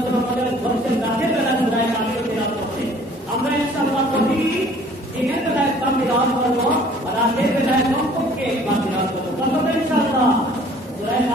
Gracias. no